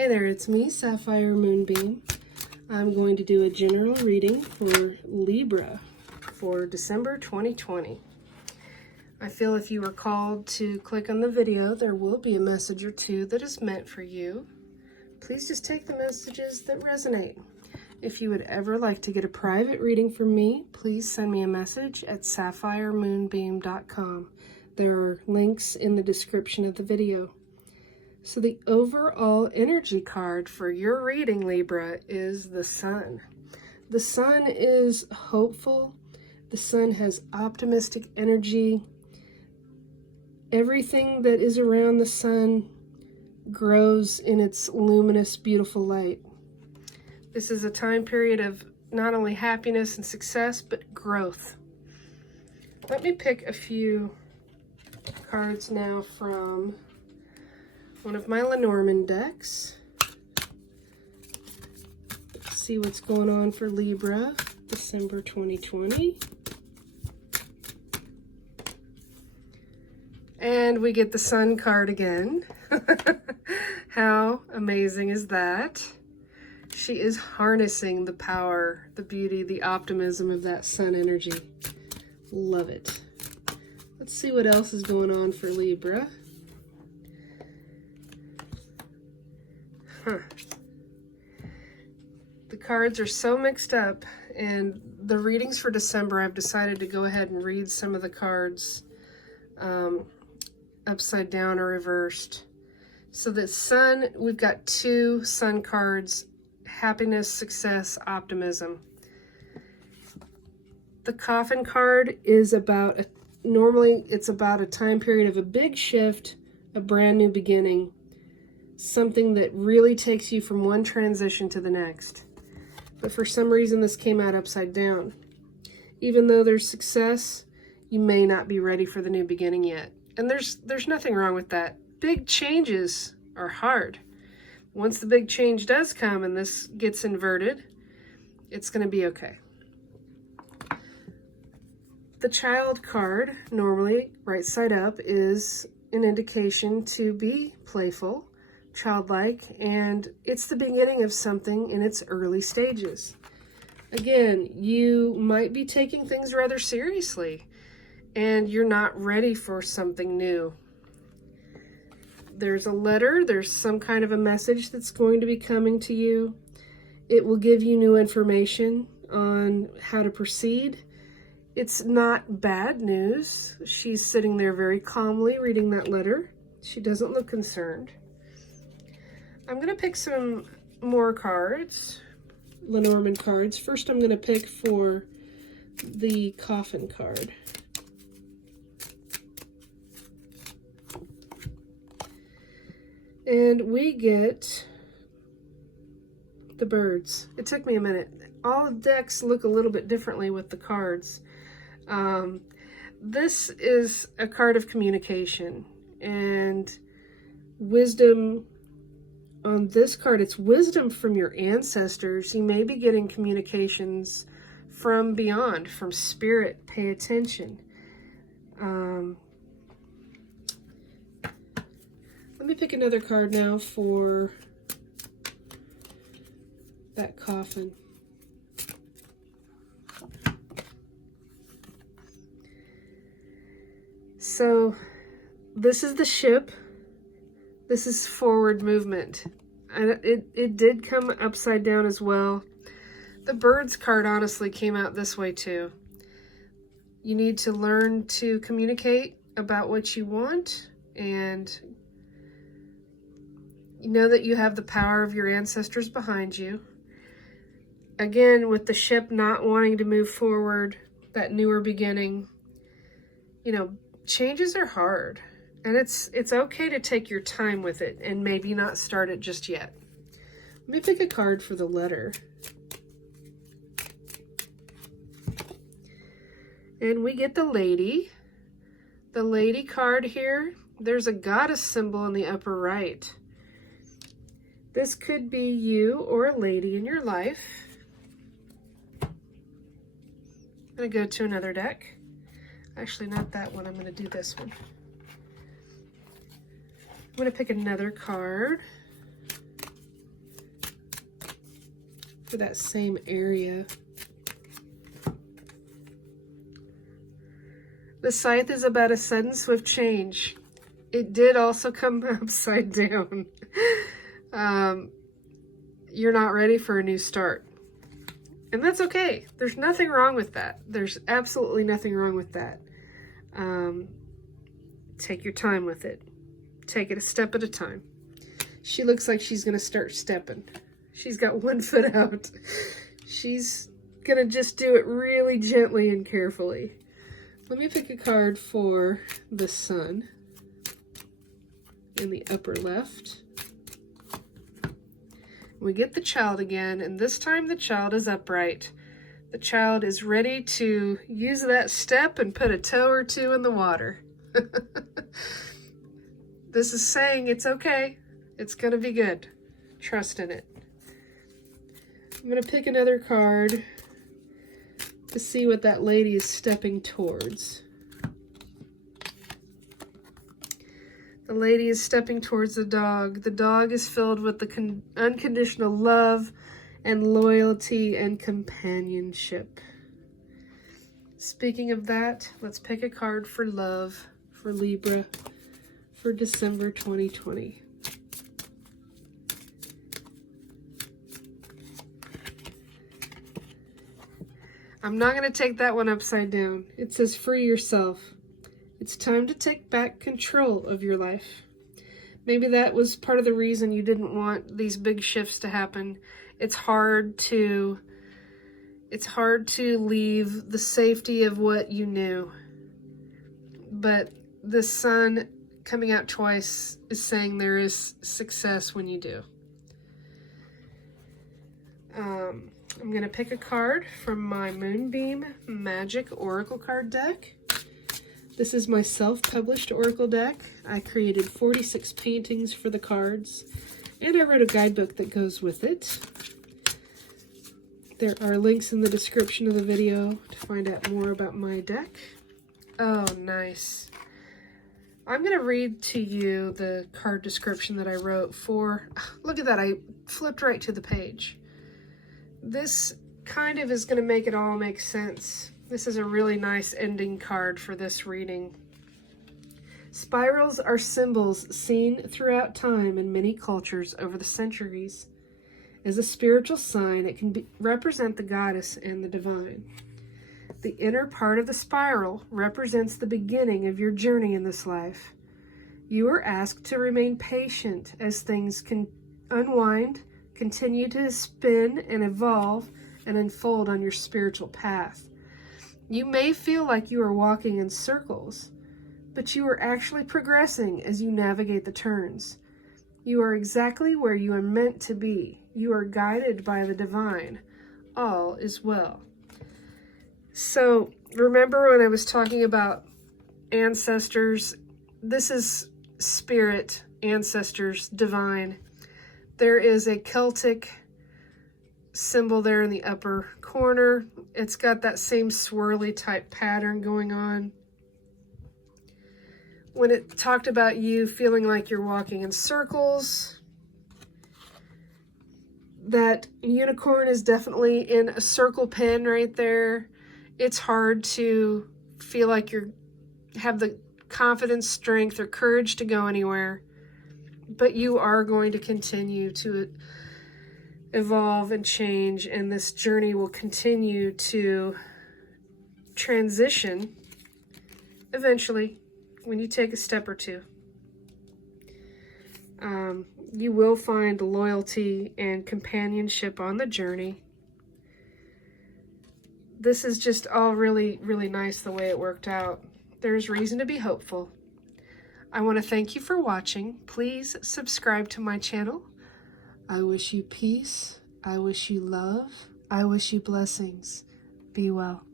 Hey there, it's me, Sapphire Moonbeam. I'm going to do a general reading for Libra for December 2020. I feel if you were called to click on the video, there will be a message or two that is meant for you. Please just take the messages that resonate. If you would ever like to get a private reading from me, please send me a message at sapphiremoonbeam.com. There are links in the description of the video. So the overall energy card for your reading, Libra, is the Sun. The Sun is hopeful. The Sun has optimistic energy. Everything that is around the Sun grows in its luminous, beautiful light. This is a time period of not only happiness and success, but growth. Let me pick a few cards now from one of my Lenormand decks. Let's see what's going on for Libra, December 2020. And we get the Sun card again. How amazing is that? She is harnessing the power, the beauty, the optimism of that Sun energy. Love it. Let's see what else is going on for Libra. The cards are so mixed up, and the readings for December, I've decided to go ahead and read some of the cards upside down or reversed. So the Sun, we've got two Sun cards: happiness, success, optimism. The Coffin card is about, normally it's about a time period of a big shift, a brand new beginning. Something that really takes you from one transition to the next. But for some reason this came out upside down. Even though there's success, you may not be ready for the new beginning yet. And there's nothing wrong with that. Big changes are hard. Once the big change does come and this gets inverted, it's going to be okay. The Child card, normally right side up, is an indication to be playful, childlike, and it's the beginning of something in its early stages. Again, you might be taking things rather seriously and you're not ready for something new. There's a letter, there's some kind of a message that's going to be coming to you. It will give you new information on how to proceed. It's not bad news. She's sitting there very calmly reading that letter. She doesn't look concerned. I'm going to pick some more cards, Lenormand cards. First, I'm going to pick for the Coffin card. And we get the birds. It took me a minute. All the decks look a little bit differently with the cards. This is a card of communication and wisdom. On this card, it's wisdom from your ancestors. You may be getting communications from beyond, from spirit. Pay attention. Let me pick another card now for that Coffin. So this is the ship. This is forward movement. And it did come upside down as well. The birds card honestly came out this way too. You need to learn to communicate about what you want, and you know that you have the power of your ancestors behind you. Again, with the ship not wanting to move forward, that newer beginning, you know, changes are hard. And it's okay to take your time with it and maybe not start it just yet. Let me pick a card for the letter. And we get the Lady. The Lady card here, there's a goddess symbol in the upper right. This could be you or a lady in your life. I'm going to go to another deck. Actually, not that one. I'm going to do this one. I'm going to pick another card. for that same area. The scythe is about a sudden, swift change. It did also come upside down. You're not ready for a new start. And that's okay. There's nothing wrong with that. There's absolutely nothing wrong with that. Take your time with it. Take it a step at a time. She looks like she's going to start stepping. She's got one foot out. She's going to just do it really gently and carefully. Let me pick a card for the sun in the upper left. We get the child again, and this time the child is upright. The child is ready to use that step and put a toe or two in the water. This is saying it's okay. It's going to be good. Trust in it. I'm going to pick another card to see what that lady is stepping towards. The lady is stepping towards the dog. The dog is filled with the unconditional love and loyalty and companionship. Speaking of that, let's pick a card for love for Libra for December 2020. I'm not going to take that one upside down. It says free yourself. It's time to take back control of your life. Maybe that was part of the reason you didn't want these big shifts to happen. It's hard to leave the safety of what you knew. But the sun coming out twice is saying there is success when you do. I'm going to pick a card from my Moonbeam Magick Oracle card deck. This is my self-published Oracle deck. I created 46 paintings for the cards, and I wrote a guidebook that goes with it. There are links in the description of the video to find out more about my deck. Oh, nice. I'm going to read to you the card description that I wrote for... Look at that, I flipped right to the page. This kind of is going to make it all make sense. This is a really nice ending card for this reading. Spirals are symbols seen throughout time in many cultures over the centuries. As a spiritual sign, it can represent the goddess and the divine. The inner part of the spiral represents the beginning of your journey in this life. You are asked to remain patient as things can unwind, continue to spin and evolve and unfold on your spiritual path. You may feel like you are walking in circles, but you are actually progressing as you navigate the turns. You are exactly where you are meant to be. You are guided by the divine. All is well. So, remember when I was talking about ancestors? This is spirit, ancestors, divine. There is a Celtic symbol there in the upper corner. It's got that same swirly type pattern going on. When it talked about you feeling like you're walking in circles, that unicorn is definitely in a circle pin right there. It's hard to feel like you have the confidence, strength, or courage to go anywhere, but you are going to continue to evolve and change, and this journey will continue to transition eventually when you take a step or two. You will find loyalty and companionship on the journey. This is just all really, really nice the way it worked out. There's reason to be hopeful. I want to thank you for watching. Please subscribe to my channel. I wish you peace. I wish you love. I wish you blessings. Be well.